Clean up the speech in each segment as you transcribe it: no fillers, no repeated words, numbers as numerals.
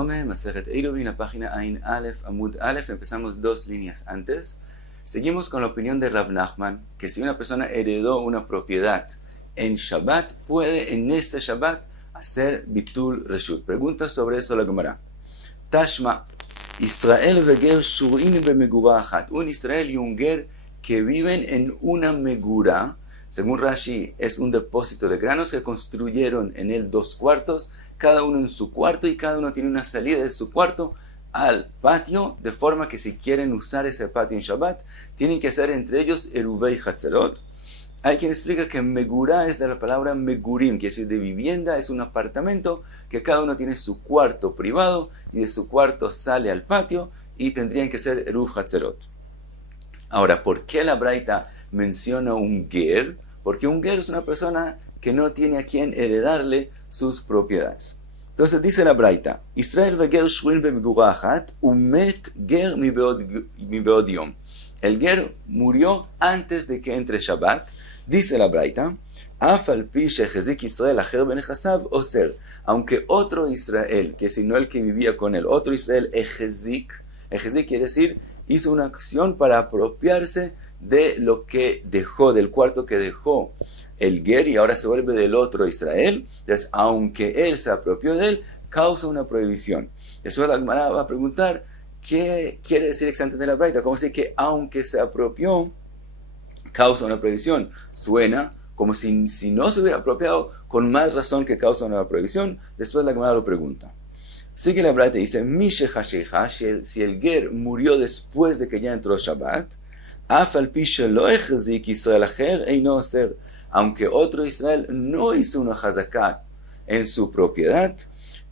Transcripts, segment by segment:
Shalom, Masechet Eruvin, la página Ain Aleph, Amud Aleph, empezamos 2 líneas antes. Seguimos con la opinión de Rav Nachman, que si una persona heredó una propiedad en Shabbat, puede en este Shabbat hacer Bitul Reshut. Pregunta sobre eso la Gemara. Tashma, Israel veger shurin bemegura achat. Un Israel y un ger que viven en una megura. Según Rashi, es un depósito de granos que construyeron en él 2 cuartos, cada uno en su cuarto, y cada uno tiene una salida de su cuarto al patio, de forma que si quieren usar ese patio en Shabbat, tienen que hacer entre ellos eruvei hatzerot. Hay quien explica que megura es de la palabra megurim, que es de vivienda, es un apartamento que cada uno tiene su cuarto privado, y de su cuarto sale al patio, y tendrían que ser eruv hatzerot. Ahora, ¿por qué la Braita menciona un ger? Porque un ger es una persona que no tiene a quien heredarle sus propiedades. Entonces dice la Braita, Israel veger shruin bemegura achat, umet ger mi beod yom. El ger murió antes de que entre Shabbat. Dice la Braita, af al pi shechezik Israel acher benechasav oser. Aunque otro Israel, que si no el que vivía con él, otro Israel echezik quiere decir, hizo una acción para apropiarse de lo que dejó, del cuarto que dejó el ger, y ahora se vuelve del otro Israel. Entonces, aunque él se apropió de él, causa una prohibición. Después la Gemara va a preguntar, ¿qué quiere decir exactamente la Braita? ¿Cómo se que aunque se apropió, causa una prohibición? Suena como si no se hubiera apropiado, con más razón que causa una prohibición. Después la Gemara lo pregunta. Sigue la Braita y dice, si el ger murió después de que ya entró Shabbat, aunque otro Israel no hizo una hazakat en su propiedad,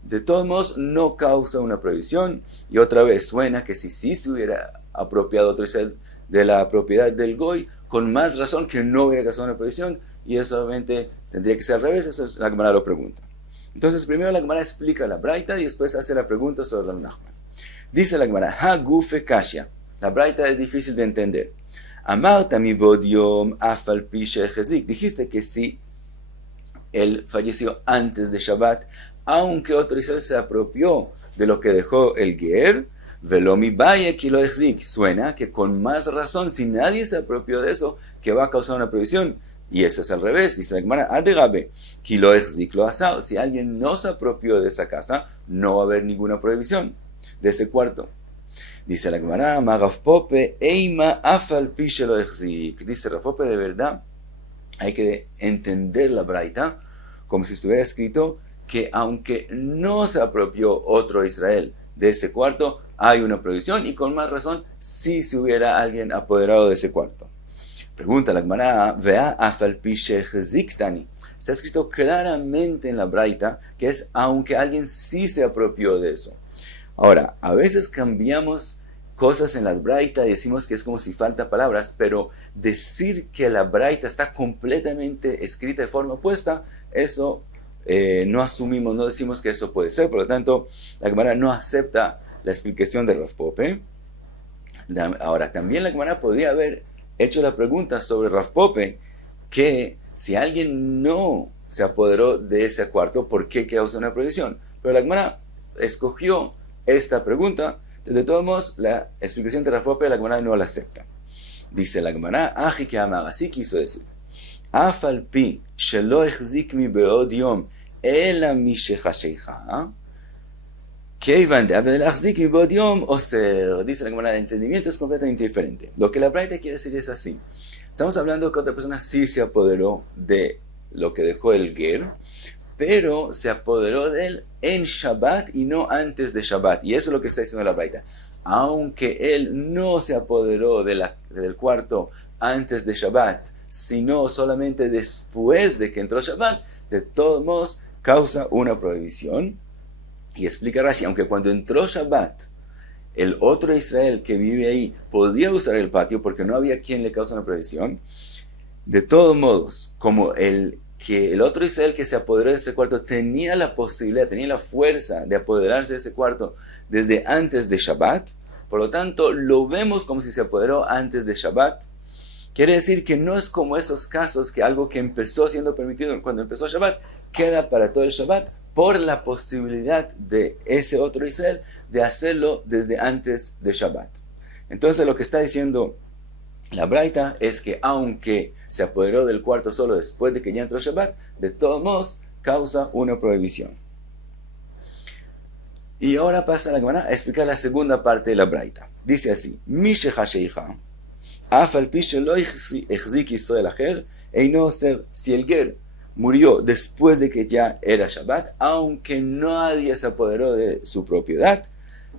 de todos modos no causa una prohibición. Y otra vez suena que si sí se hubiera apropiado otro Israel de la propiedad del goy, con más razón que no hubiera causado una prohibición, y eso obviamente tendría que ser al revés. Eso es la Gemara lo pregunta. Entonces primero la Gemara explica la Braita y después hace la pregunta sobre el Nachman. Dice la Gemara, ha gufe kashya. La Braita es difícil de entender. Amarta mi bod yom afal pi shechezik. Dijiste que si él falleció antes de Shabbat, aunque otro Israel se apropió de lo que dejó el ger, velo mi baye ki lo echzik. Suena que con más razón, si nadie se apropió de eso, que va a causar una prohibición. Y eso es al revés. Dice la Gemara, adegabe ki lo echzik lo asao. Si alguien no se apropió de esa casa, no va a haber ninguna prohibición de ese cuarto. Dice la Gemara, Rav Pope, Eima afal pi shelo echzik. Dice Rav Pope, de verdad, hay que entender la Braita como si estuviera escrito que aunque no se apropió otro Israel de ese cuarto, hay una prohibición, y con más razón si se hubiera alguien apoderado de ese cuarto. Pregunta la Gemara, vea afal pi shecheziktani. Está escrito claramente en la Braita que es aunque alguien sí se apropió de eso. Ahora, a veces cambiamos cosas en las Braita y decimos que es como si falta palabras, pero decir que la Braita está completamente escrita de forma opuesta, eso no asumimos, no decimos que eso puede ser. Por lo tanto, la Gemara no acepta la explicación de Rav Pope. Ahora, también la Gemara podría haber hecho la pregunta sobre Rav Pope, que si alguien no se apoderó de ese cuarto, ¿por qué causa una prohibición? Pero la Gemara escogió esta pregunta. De todos modos, la explicación de Rav Pope la Gemara no la acepta. Dice la Gemara, aji que amar, así quiso decir, afal pi shelo echzik mi beod yom ela mi shechashecha keivan de avel echzik mi beod yom oser. Dice la Gemara, el entendimiento es completamente diferente. Lo que la Braita quiere decir es así. Estamos hablando que otra persona sí se apoderó de lo que dejó el ger, pero se apoderó de él en Shabbat y no antes de Shabbat. Y eso es lo que está diciendo la Braita. Aunque él no se apoderó del cuarto antes de Shabbat, sino solamente después de que entró Shabbat, de todos modos causa una prohibición. Y explica Rashi, aunque cuando entró Shabbat, el otro Israel que vive ahí podía usar el patio porque no había quien le cause una prohibición, de todos modos, como el otro Israel que se apoderó de ese cuarto tenía la posibilidad, tenía la fuerza de apoderarse de ese cuarto desde antes de Shabbat, por lo tanto lo vemos como si se apoderó antes de Shabbat. Quiere decir que no es como esos casos que algo que empezó siendo permitido cuando empezó Shabbat queda para todo el Shabbat, por la posibilidad de ese otro Israel de hacerlo desde antes de Shabbat. Entonces lo que está diciendo la Braita es que aunque se apoderó del cuarto solo después de que ya entró Shabbat, de todos modos causa una prohibición. Y ahora pasa la Gemara a explicar la segunda parte de la Braita. Dice así: si el ger murió después de que ya era Shabbat, aunque nadie se apoderó de su propiedad,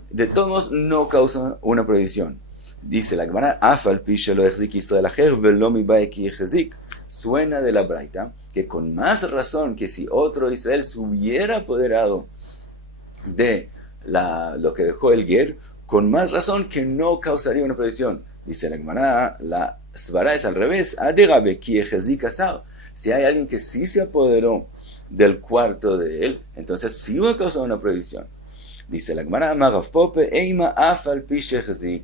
de todos modos no causa una prohibición. Dice la Gemara: suena de la Braita que con más razón que si otro Israel se hubiera apoderado de lo que dejó el ger, con más razón que no causaría una prohibición. Dice la Gemara, la svara es al revés. Si hay alguien que sí se apoderó del cuarto de él, entonces sí va a causar una prohibición. Dice la Gemara,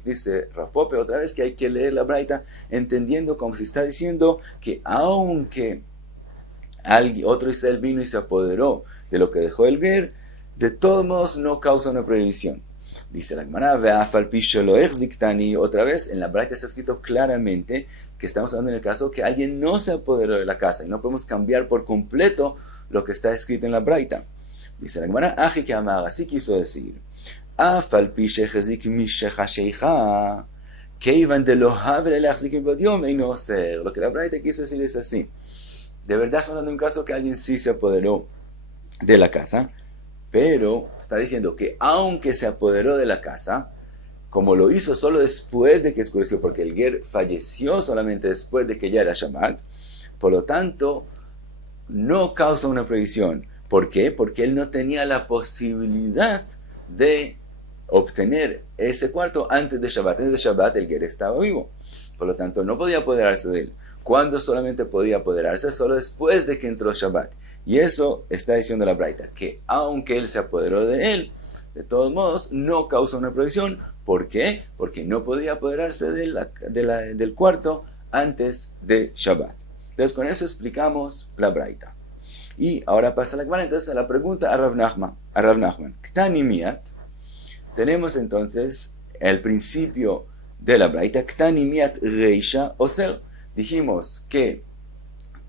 dice Rav Pope otra vez que hay que leer la Braita entendiendo como si está diciendo que aunque otro Israel vino y se apoderó de lo que dejó el ger, de todos modos no causa una prohibición. Dice la Gemara, otra vez en la Braita está escrito claramente que estamos hablando en el caso que alguien no se apoderó de la casa y no podemos cambiar por completo lo que está escrito en la Braita. Dice la Gemara, aji que amar, así quiso decir, lo que la Braita quiso decir es así: de verdad estamos hablando de un caso que alguien sí se apoderó de la casa, pero está diciendo que aunque se apoderó de la casa, como lo hizo solo después de que oscureció, porque el ger falleció solamente después de que ya era Shabbat, por lo tanto, no causa una prohibición. ¿Por qué? Porque él no tenía la posibilidad de obtener ese cuarto antes de Shabbat. Antes de Shabbat el ger estaba vivo, por lo tanto no podía apoderarse de él. ¿Cuándo solamente podía apoderarse? Solo después de que entró Shabbat. Y eso está diciendo la Braita, que aunque él se apoderó de él, de todos modos no causa una prohibición. ¿Por qué? Porque no podía apoderarse del cuarto antes de Shabbat. Entonces con eso explicamos la Braita. Y ahora pasa la Gemara entonces a la pregunta a Rav Nachman. Ktani miat. Tenemos entonces el principio de la Braita. Ktani miat reisha oser. Dijimos que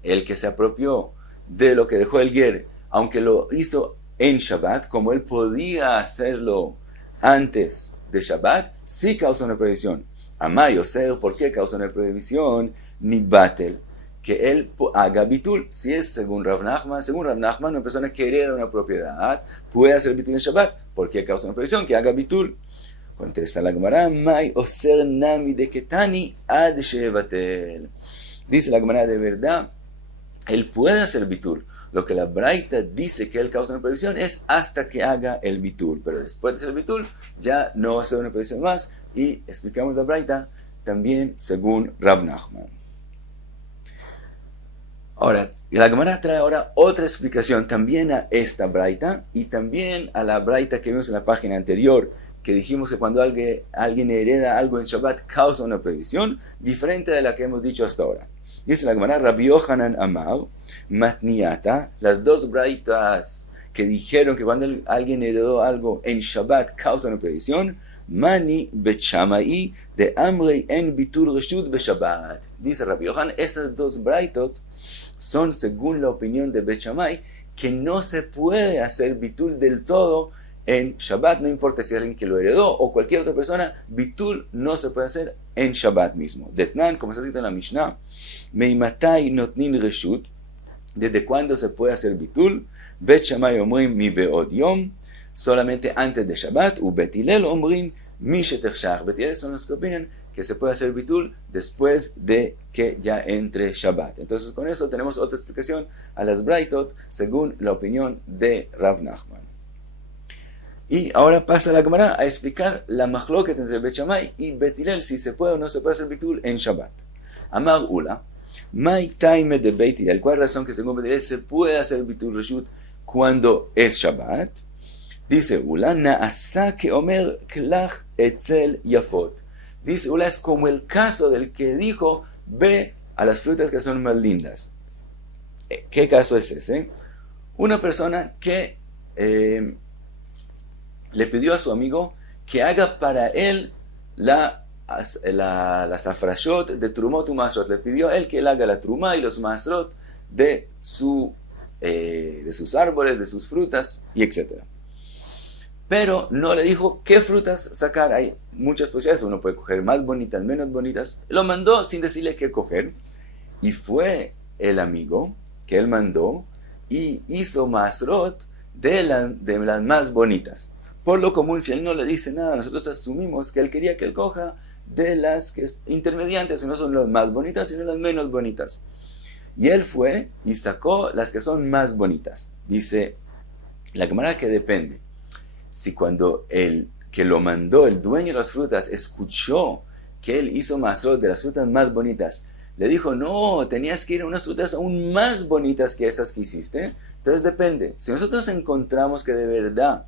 el que se apropió de lo que dejó el ger, aunque lo hizo en Shabbat, como él podía hacerlo antes de Shabbat, sí causa una prohibición. Amay oser, ¿por qué causa una prohibición? Ni batel, que él haga bitul. Si es según Rav Nachman, una persona que hereda una propiedad puede hacer bitul en Shabbat. ¿Por qué causa una prohibición? Que haga bitul. Contesta la Gemara, May oser nami de ketani ad shevatel. Dice la Gemara, de verdad, él puede hacer bitul. Lo que la Braita dice que él causa una prohibición es hasta que haga el bitul. Pero después de hacer el bitul, ya no va a ser una prohibición más. Y explicamos la Braita también según Rav Nachman. Ahora, la Gemara trae ahora otra explicación también a esta Braita y también a la Braita que vimos en la página anterior, que dijimos que cuando alguien hereda algo en Shabbat causa una prohibición diferente de la que hemos dicho hasta ahora. Dice la Gemara, Rabbi Yohanan Amar, Matniata, las dos Braitas que dijeron que cuando alguien heredó algo en Shabbat causa una prohibición, Mani Bet Shammai de Amrei en Bitul Reshut be Shabbat. Dice Rabbi Yohanan, esas dos Braitot son según la opinión de Bet Shammai que no se puede hacer bitul del todo en Shabbat, no importa si es alguien que lo heredó o cualquier otra persona, bitul no se puede hacer en Shabbat mismo. Detnan, como se cita en la Mishnah, Meimatai notnin reshut, ¿desde cuándo se puede hacer bitul? Bet Shammai omrim mi beod yom, solamente antes de Shabbat, u Bet Hillel omrim mi shetechshach. Bet Hillel son los que opinan que se puede hacer bitul después de que ya entre Shabbat. Entonces con eso tenemos otra explicación a las Braitot según la opinión de Rav Nachman. Y ahora pasa la Gemara a explicar la machloket entre Bet Shammai y Bet Hillel, si se puede o no se puede hacer bitul en Shabbat. Amar Ula, Mai Taime de Bet Hillel, ¿cuál razón que según Bet Hillel se puede hacer bitul reshut cuando es Shabbat? Dice Ula, Naasa que Omer klach etzel yafot. Dice Ula, es como el caso del que dijo, ve a las frutas que son más lindas. ¿Qué caso es ese? Una persona que le pidió a su amigo que haga para él las afrashot de Trumot y Masrot. Le pidió a él que él haga la Trumá y los Masrot de sus árboles, de sus frutas y etc. Pero no le dijo qué frutas sacar. Hay muchas posibilidades, uno puede coger más bonitas, menos bonitas. Lo mandó sin decirle qué coger. Y fue el amigo que él mandó y hizo Masrot de las más bonitas. Por lo común, si él no le dice nada, nosotros asumimos que él quería que él coja de las que intermediantes, que no son las más bonitas, sino las menos bonitas. Y él fue y sacó las que son más bonitas. Dice la Gemara que depende. Si cuando el que lo mandó, el dueño de las frutas, escuchó que él hizo Masrot de las frutas más bonitas, le dijo, no, tenías que ir a unas frutas aún más bonitas que esas que hiciste. Entonces depende. Si nosotros encontramos que de verdad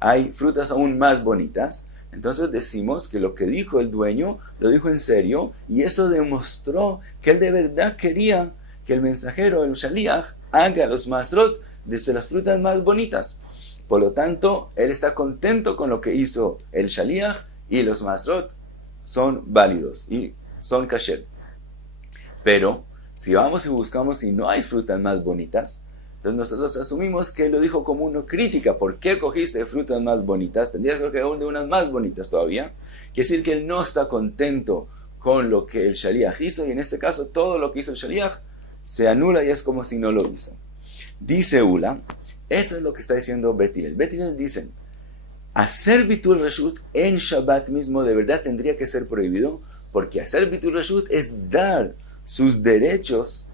hay frutas aún más bonitas, entonces decimos que lo que dijo el dueño, lo dijo en serio, y eso demostró que él de verdad quería que el mensajero, el shaliach, haga los masrot desde las frutas más bonitas. Por lo tanto, él está contento con lo que hizo el shaliach, y los masrot son válidos y son kasher. Pero, si vamos y buscamos y no hay frutas más bonitas, entonces nosotros asumimos que él lo dijo como una crítica. ¿Por qué cogiste frutas más bonitas? Tendrías que coger de unas más bonitas todavía. Quiere decir que él no está contento con lo que el shaliach hizo, y en este caso todo lo que hizo el shaliach se anula y es como si no lo hizo. Dice Ula, eso es lo que está diciendo Bet Hillel. Bet Hillel dicen, hacer bitul reshut en Shabbat mismo de verdad tendría que ser prohibido, porque hacer bitul reshut es dar sus derechos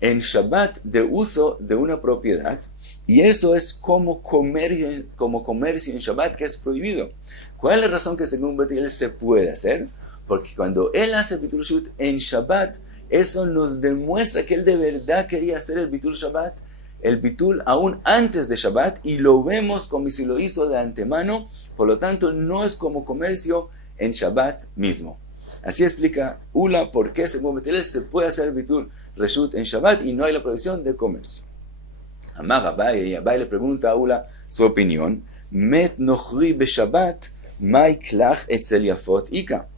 en Shabbat de uso de una propiedad, y eso es como comercio en Shabbat, que es prohibido. ¿Cuál es la razón que según Bet Hillel se puede hacer? Porque cuando él hace bitul reshut en Shabbat, eso nos demuestra que él de verdad quería hacer el bitul Shabbat, el bitul aún antes de Shabbat, y lo vemos como si lo hizo de antemano. Por lo tanto, no es como comercio en Shabbat mismo. Así explica Ula por qué según Bet Hillel se puede hacer bitul reshut en Shabbat y no hay la prohibición de comercio. Amar Abaye, y Abaye le pregunta a Ula su opinión. Met nochri be Shabbat, mai klach etzel yafot ika.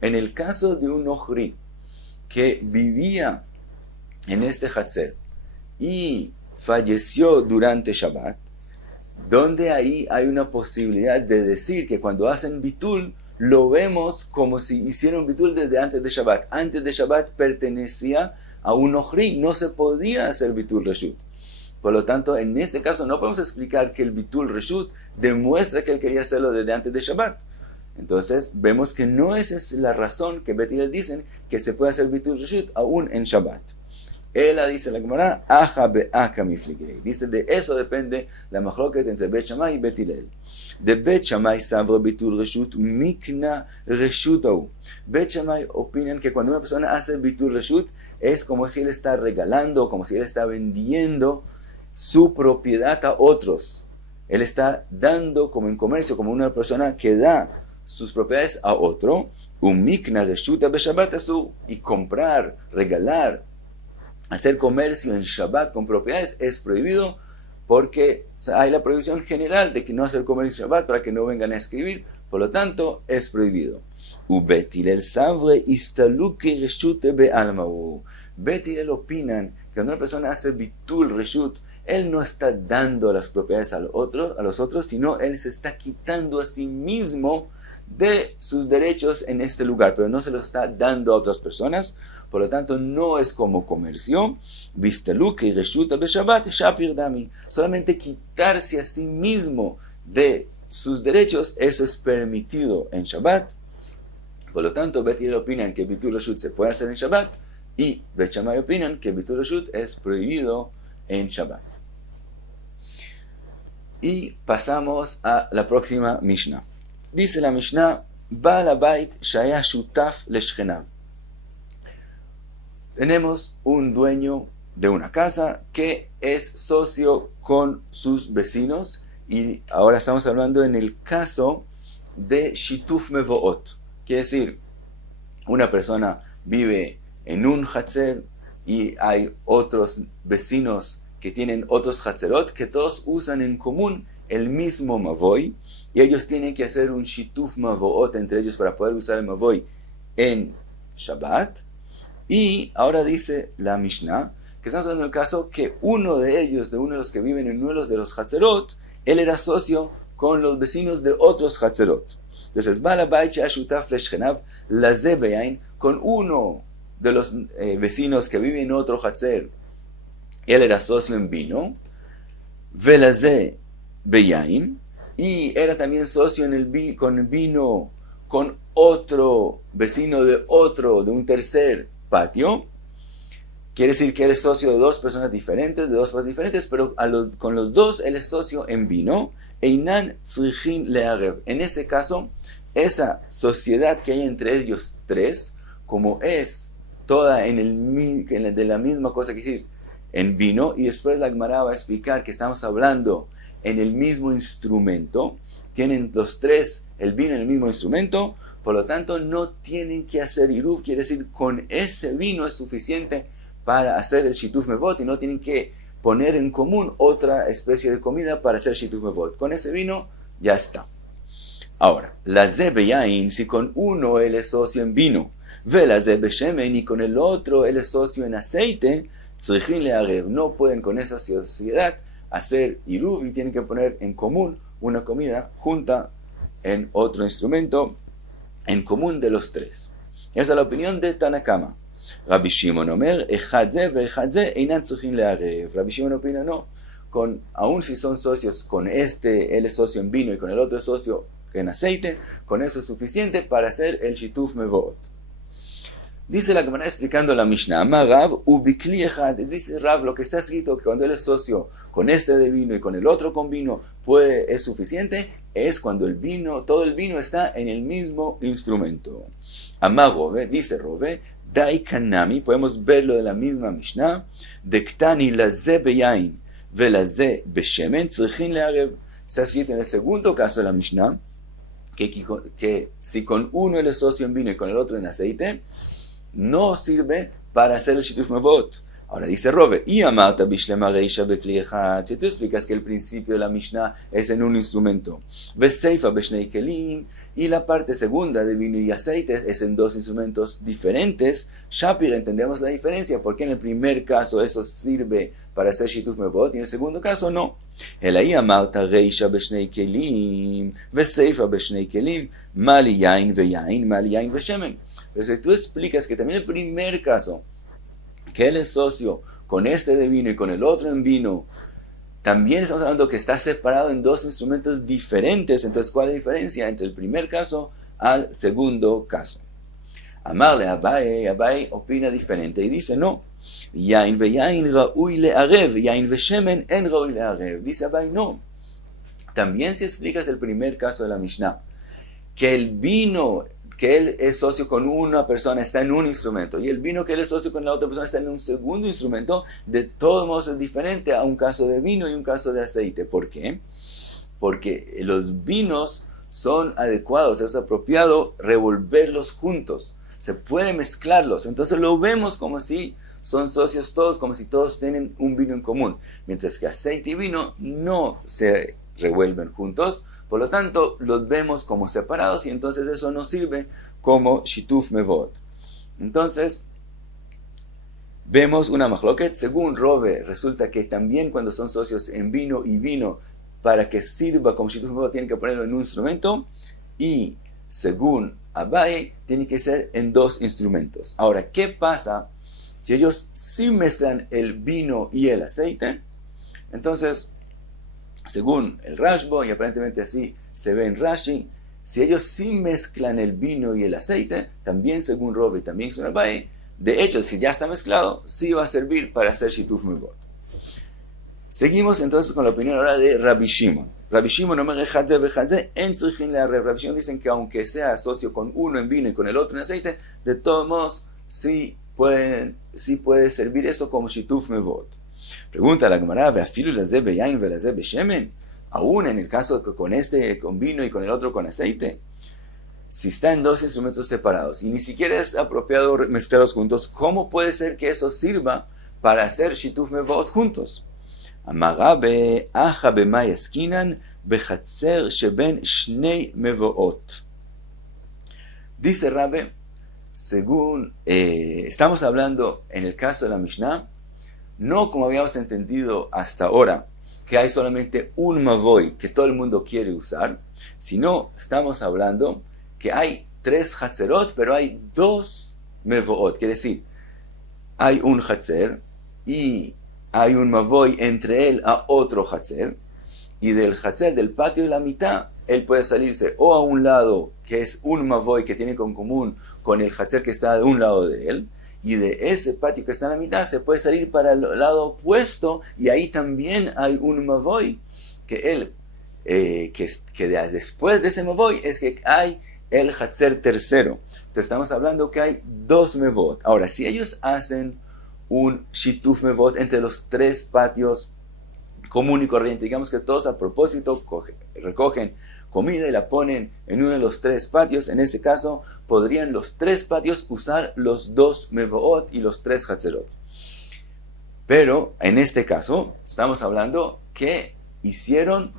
En el caso de un nochri que vivía en este Hatzer y falleció durante Shabbat, donde ahí hay una posibilidad de decir que cuando hacen bitul, lo vemos como si hicieron bitul desde antes de Shabbat. Antes de Shabbat pertenecía a un nochri, no se podía hacer bitul reshut. Por lo tanto, en ese caso no podemos explicar que el bitul reshut demuestra que él quería hacerlo desde antes de Shabbat. Entonces, vemos que no esa es la razón que Bet Hillel dicen que se puede hacer bitul reshut aún en Shabbat. Ella dice la Gemara, aja be'aka mifligei. Dice, de eso depende la machloket entre Bet Shammai y Bet Hillel. De Bet Shammai savra bitul reshut mikna reshutau. Bet Shammai opinan que cuando una persona hace bitul reshut es como si él está regalando, como si él está vendiendo su propiedad a otros. Él está dando como en comercio, como una persona que da sus propiedades a otro. Un mikna reshuta be Shabbat asu. Y comprar, regalar, hacer comercio en Shabbat con propiedades es prohibido, porque hay la prohibición general de que no hacer comercio en Shabbat para que no vengan a escribir. Por lo tanto, es prohibido. Bet Hillel savre istaluke reshute be almau. Bet Hillel opinan que cuando una persona hace bitul reshut, él no está dando las propiedades a los otros, sino él se está quitando a sí mismo de sus derechos en este lugar, pero no se los está dando a otras personas. Por lo tanto, no es como comercio. Vistaluke reshuta be Shabbat shapir dami. Solamente quitarse a sí mismo de sus derechos, eso es permitido en Shabbat. Por lo tanto, Bet Hillel opinan que bitul reshut se puede hacer en Shabbat, y Bet Shammai opinan que bitul reshut es prohibido en Shabbat. Y pasamos a la próxima Mishnah. Dice la Mishnah, Baal Habait shaya shutaf leshchenav. Tenemos un dueño de una casa que es socio con sus vecinos, y ahora estamos hablando en el caso de shituf mevoot. Quiere decir, una persona vive en un hatzer y hay otros vecinos que tienen otros Hatzerot, que todos usan en común el mismo Mavoy, y ellos tienen que hacer un Shituf Mavoot entre ellos para poder usar el Mavoy en Shabbat. Y ahora dice la Mishnah, que estamos hablando del caso que uno de ellos, de uno de los que viven en uno de los Hatzerot, él era socio con los vecinos de otros Hatzerot. Entonces, con uno de los vecinos que vive en otro Hatzer, él era socio en vino, Velazé Beyain, y era también socio en el con el vino con otro vecino de un tercer patio. Quiere decir que él es socio de dos personas diferentes, pero con los dos él es socio en vino. Einan tzrichin le'arev. En ese caso, esa sociedad que hay entre ellos tres, como es toda de la misma cosa, que decir, en vino, y después la Gemara va a explicar que estamos hablando en el mismo instrumento, tienen los tres el vino en el mismo instrumento, por lo tanto no tienen que hacer iruv, quiere decir con ese vino es suficiente para hacer el shituf mevot y no tienen que poner en común otra especie de comida para hacer shituf mevot. Con ese vino ya está. Ahora, la ze beyain, si con uno él es socio en vino, ve la ze beshemen y con el otro él es socio en aceite, tzrichin le'arev, no pueden con esa sociedad hacer iruv y tienen que poner en común una comida junta en otro instrumento en común de los tres. Esa es la opinión de Tanakama. Rabbi Shimon Omer, echad ze ve'echad ze einan tzrichin le'arev. Rabbi Shimon opina no, aun si son socios, con este él es socio en vino y con el otro es socio en aceite, con eso es suficiente para hacer el shituf mevot. Dice la Gemara explicando la Mishnah, Rav ubikli echad, dice Rav, lo que está escrito que cuando él es socio con este de vino y con el otro con vino es suficiente, es cuando todo el vino está en el mismo instrumento. Amar Rove, dice Rove, Dai Kanami, podemos verlo de la misma Mishnah, Dektani laze beyain velaze beshemen tzrichin le'arev. Está escrito en el segundo caso de la Mishnah, que si con uno él es socio en vino y con el otro en aceite, no sirve para hacer el shituf mevot. Ahora dice Rove, y amarta bishlema reisha bekli echad, si tú explicas que el principio de la Mishnah es en un instrumento, veseifa beshnei kelim, y la parte segunda de vino y aceite es en dos instrumentos diferentes, Shapir, entendemos la diferencia, porque en el primer caso eso sirve para hacer shituf mevot, y en el segundo caso no. El ahí amarta reisha beshnei kelim, veseifa beshnei kelim, mali yain veyain, mali yain veshemen. Pero si tú explicas que también el primer caso, que él es socio con este de vino y con el otro en vino, también estamos hablando que está separado en dos instrumentos diferentes, entonces ¿cuál es la diferencia entre el primer caso al segundo caso? Amarle a Abai opina diferente y dice no, yain ve yain ra'ui le'arev, yain ve shemen en ra'ui le'arev. Dice Abai no, también si explicas el primer caso de la Mishnah, que el vino que él es socio con una persona está en un instrumento y el vino que él es socio con la otra persona está en un segundo instrumento, de todos modos es diferente a un caso de vino y un caso de aceite. ¿Por qué? Porque los vinos son adecuados, es apropiado revolverlos juntos, se puede mezclarlos, entonces lo vemos como si son socios todos, como si todos tienen un vino en común, mientras que aceite y vino no se revuelven juntos. Por lo tanto, los vemos como separados y entonces eso no sirve como shituf mevot. Entonces, vemos una machloket. Según Rove, resulta que también cuando son socios en vino y vino, para que sirva como shituf mevot, tienen que ponerlo en un instrumento. Y según Abai, tiene que ser en dos instrumentos. Ahora, ¿qué pasa si ellos sí mezclan el vino y el aceite? Entonces, según el Rashbo, y aparentemente así se ve en Rashi, si ellos sí mezclan el vino y el aceite, también según Rove y también según Abai, de hecho, si ya está mezclado, sí va a servir para hacer shituf mevot. Seguimos entonces con la opinión ahora de Rabbi Shimon. Rabbi Shimon Omer echad ze ve'echad ze en tzrichin le'arev. Rabbi Shimon dicen que aunque sea socio con uno en vino y con el otro en aceite, de todos modos sí puede servir eso como shituf mevot. Pregunta la Gemara, ve'afilu laze beyain ve'laze beshemen, aún en el caso que con este con vino y con el otro con aceite, si está en dos instrumentos separados y ni siquiera es apropiado mezclarlos juntos, ¿cómo puede ser que eso sirva para hacer shituf mevot juntos? אמר רבי, אחא במאי עסקינן בחצר שבין שני מבואות. Dice Rabbe, según estamos hablando en el caso de la Mishnah, no como habíamos entendido hasta ahora, que hay solamente un mavoy que todo el mundo quiere usar, sino estamos hablando que hay 3 hatzerot, pero hay 2 mevoot. Quiere decir, hay un hatzer y hay un mavoy entre él a otro hatzer, y del hatzer, del patio de la mitad, él puede salirse o a un lado, que es un mavoy que tiene con común con el hatzer que está de un lado de él, y de ese patio que está en la mitad se puede salir para el lado opuesto, y ahí también hay un mavoy que él, después de ese mavoy es que hay el hatzer tercero. Entonces estamos hablando que hay 2 mevot. Ahora, si ellos hacen un shituf mevot entre los 3 patios común y corriente, digamos que todos a propósito recogen comida y la ponen en uno de los 3 patios, en ese caso podrían los 3 patios usar los 2 mevoot y los 3 hatzerot. Pero en este caso estamos hablando que hicieron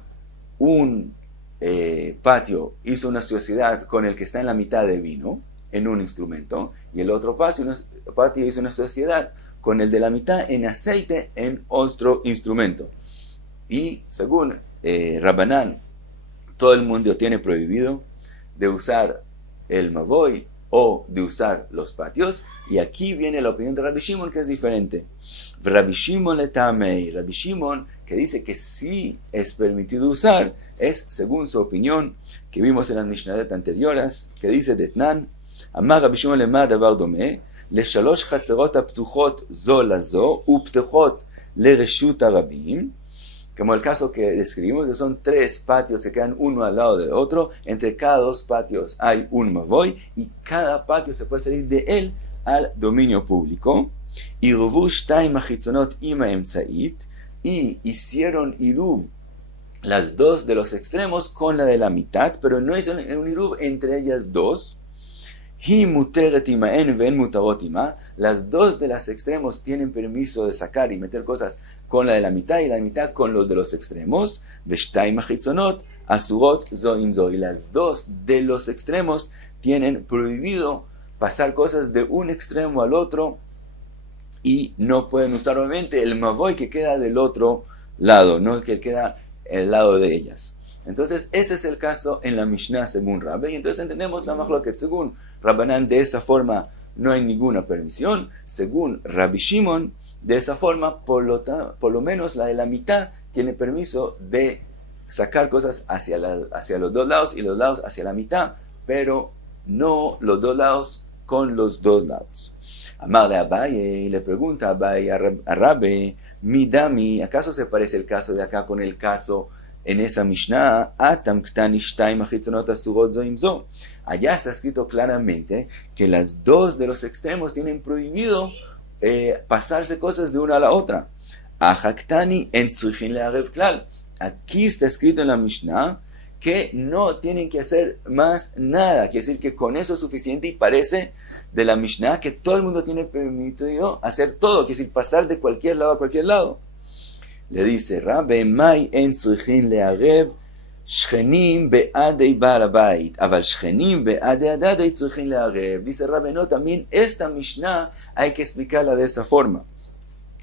un patio, hizo una sociedad con el que está en la mitad de vino en un instrumento, y el otro patio hizo una sociedad con el de la mitad en aceite en otro instrumento. Y según Rabbanán, todo el mundo tiene prohibido de usar el mavoy o de usar los patios, y aquí viene la opinión de Rabbi Shimon, que es diferente. Rabbi Shimon letamei, Rabbi Shimon, que dice que sí es permitido usar, es según su opinión que vimos en las Mishnayot anteriores, que dice Detnan, Amar Rabbi Shimon lema davar domeh, לשלוש חצרות הפתוחות זו לזו ופתוחות לרשות הרבים, como el caso que describimos, que son 3 patios que quedan uno al lado del otro, entre cada 2 patios hay un mavoy, y cada patio se puede salir de él al dominio público. Y hicieron iruv las 2 de los extremos con la de la mitad, pero no hicieron un iruv entre ellas 2. Las 2 de los extremos tienen permiso de sacar y meter cosas con la de la mitad, y la mitad con los de los extremos. Y las 2 de los extremos tienen prohibido pasar cosas de un extremo al otro, y no pueden usar obviamente el mavoy que queda del otro lado, no que queda al lado de ellas. Entonces ese es el caso en la Mishnah según Rabbe, y entonces entendemos la machloket. Según Rabbanán, de esa forma no hay ninguna permisión. Según Rabbi Shimon, de esa forma por lo menos la de la mitad tiene permiso de sacar cosas hacia los 2 lados y los lados hacia la mitad, pero no los 2 lados con los 2 lados. Amarle a Abaye, y le pregunta a Abaye a Rabbe, Midami, ¿acaso se parece el caso de acá con el caso en esa Mishnah? Atam ktani shtayim achitzonot asurot zo im zo. Allá está escrito claramente que las 2 de los extremos tienen prohibido pasarse cosas de una a la otra. Ahaktani en tzrichin le'arev klal. Aquí está escrito en la Mishnah que no tienen que hacer más nada. Quiere decir que con eso es suficiente, y parece de la Mishnah que todo el mundo tiene permitido hacer todo. Quiere decir pasar de cualquier lado a cualquier lado. Le dice Rabbe, Mai en tzrichin le'arev Shchenim be'adei Baal Habayit, aval Shchenim be'adei adadei tzrichin le'arev. Dice Rabbe, no, también esta Mishnah hay que explicarla de esa forma.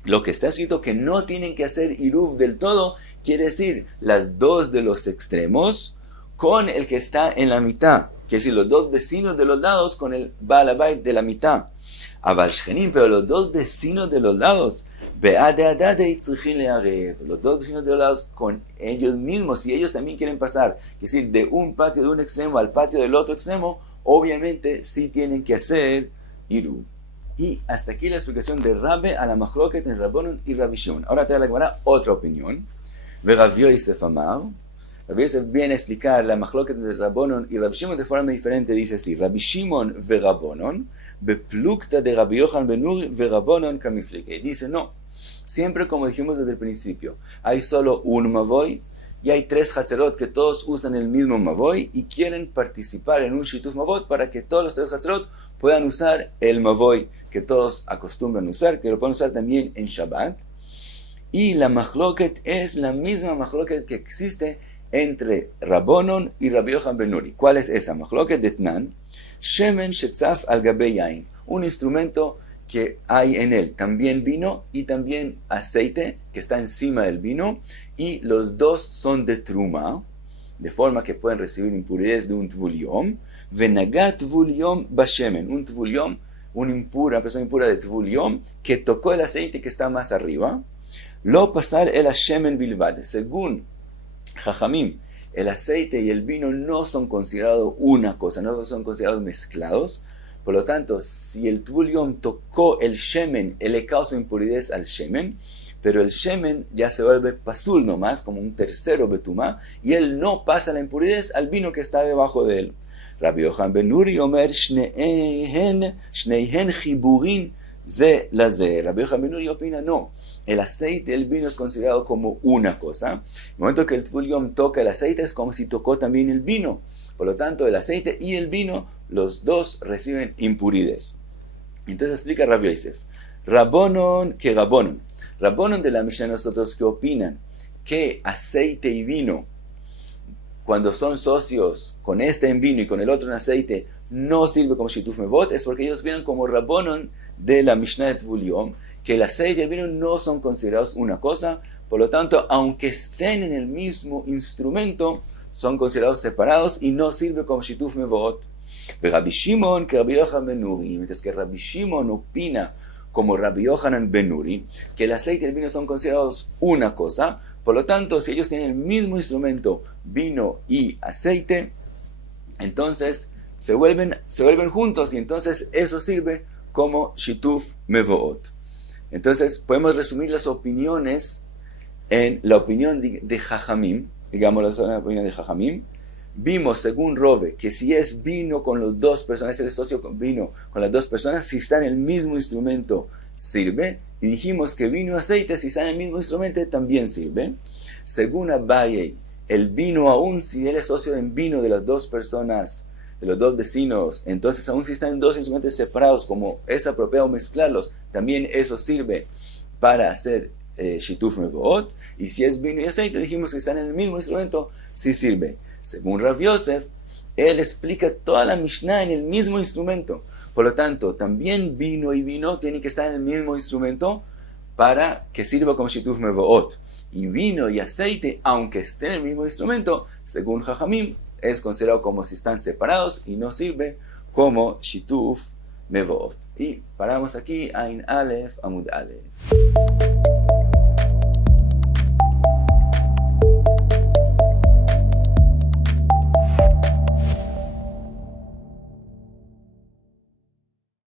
Lo que está escrito que no tienen que hacer iruv del todo, quiere decir las 2 de los extremos con el que está en la mitad. Quiere decir los 2 vecinos de los lados con el Baal Habayit de la mitad. Aval Shchenim, pero los 2 vecinos de los lados, los 2 vecinos de los lados con ellos mismos, si ellos también quieren pasar, es decir, de un patio de un extremo al patio del otro extremo, obviamente sí tienen que hacer iruv. Y hasta aquí la explicación de Rabbe a la machloket en Rabbanon y Rabbi Shimon. Ahora te da la Gemara otra opinión. Rabbi Yosef Amar, Rabbi Yosef viene a explicar la machloket de Rabbanon y Rabbi Shimon de forma diferente. Dice así: Rabbi Shimon ve Rabbanon beplukta de Rabbi Yochanan ben Nuri ve Rabbanon kamiflike. Dice no. Siempre, como dijimos desde el principio, hay solo un mavoy y hay 3 hatzerot que todos usan el mismo mavoy y quieren participar en un shituf mavot para que todos los 3 hatzerot puedan usar el mavoy que todos acostumbran usar, que lo pueden usar también en Shabbat. Y la mahloket es la misma mahloket que existe entre Rabbonon y Rabbi Yochanan ben Nuri. ¿Cuál es esa mahloket? Detnan, shemen shetzaf al gabe yain, un instrumento que hay en él también vino y también aceite que está encima del vino, y los dos son de truma, de forma que pueden recibir impurezas de un tvuliom, venagat tvuliom bashemen, un tvuliom, una persona impura de tvuliom que tocó el aceite que está más arriba, lo pasar el shemen bilvad. Según Jajamim, el aceite y el vino no son considerados una cosa, no son considerados mezclados. Por lo tanto, si el tvuliom tocó el shemen, él le causa impurezas al shemen, pero el shemen ya se vuelve pasul nomás, como un tercero betumá, y él no pasa la impurezas al vino que está debajo de él. Rabbi Yochanan ben Nuri omer shneihen chiburin ze laze. Rabbi Yochanan ben Nuri opina, no, el aceite y el vino es considerado como una cosa. En el momento que el tvuliom toca el aceite es como si tocó también el vino. Por lo tanto, el aceite y el vino, los dos reciben impurezas. Entonces explica Rabbi Yosef, Rabbonon que Rabbonon. Rabbonon de la Mishnah, nosotros que opinan que aceite y vino, cuando son socios con este en vino y con el otro en aceite, no sirve como shituf mevot, es porque ellos vienen como Rabbonon de la Mishnah de Tvuliom, que el aceite y el vino no son considerados una cosa. Por lo tanto, aunque estén en el mismo instrumento, son considerados separados y no sirve como shituf mevot. Rabbi Shimon que Rabbi Yochanan ben Nuri, mientras que Rabbi Shimon opina como Rabbi Yochanan ben Nuri, que el aceite y el vino son considerados una cosa. Por lo tanto, si ellos tienen el mismo instrumento, vino y aceite, entonces se vuelven juntos, y entonces eso sirve como shituf mevoot. Entonces podemos resumir las opiniones en la opinión de Jajamim, digamos la opinión de Jajamim. Vimos, según Rove, que si es vino con las dos personas, es el socio con vino con las dos personas, si está en el mismo instrumento, sirve. Y dijimos que vino y aceite, si está en el mismo instrumento, también sirve. Según Abaye, el vino, aún si él es socio en vino de las dos personas, de los dos vecinos, entonces aún si están en dos instrumentos separados, como es apropiado mezclarlos, también eso sirve para hacer shituf mevoot. Y si es vino y aceite, dijimos que están en el mismo instrumento, sí sirve. Según Rav Yosef, él explica toda la Mishnah en el mismo instrumento. Por lo tanto, también vino y vino tienen que estar en el mismo instrumento para que sirva como shituf mevoot. Y vino y aceite, aunque estén en el mismo instrumento, según Jajamim, es considerado como si están separados y no sirve como shituf mevoot. Y paramos aquí, Ain Aleph, Amud Aleph.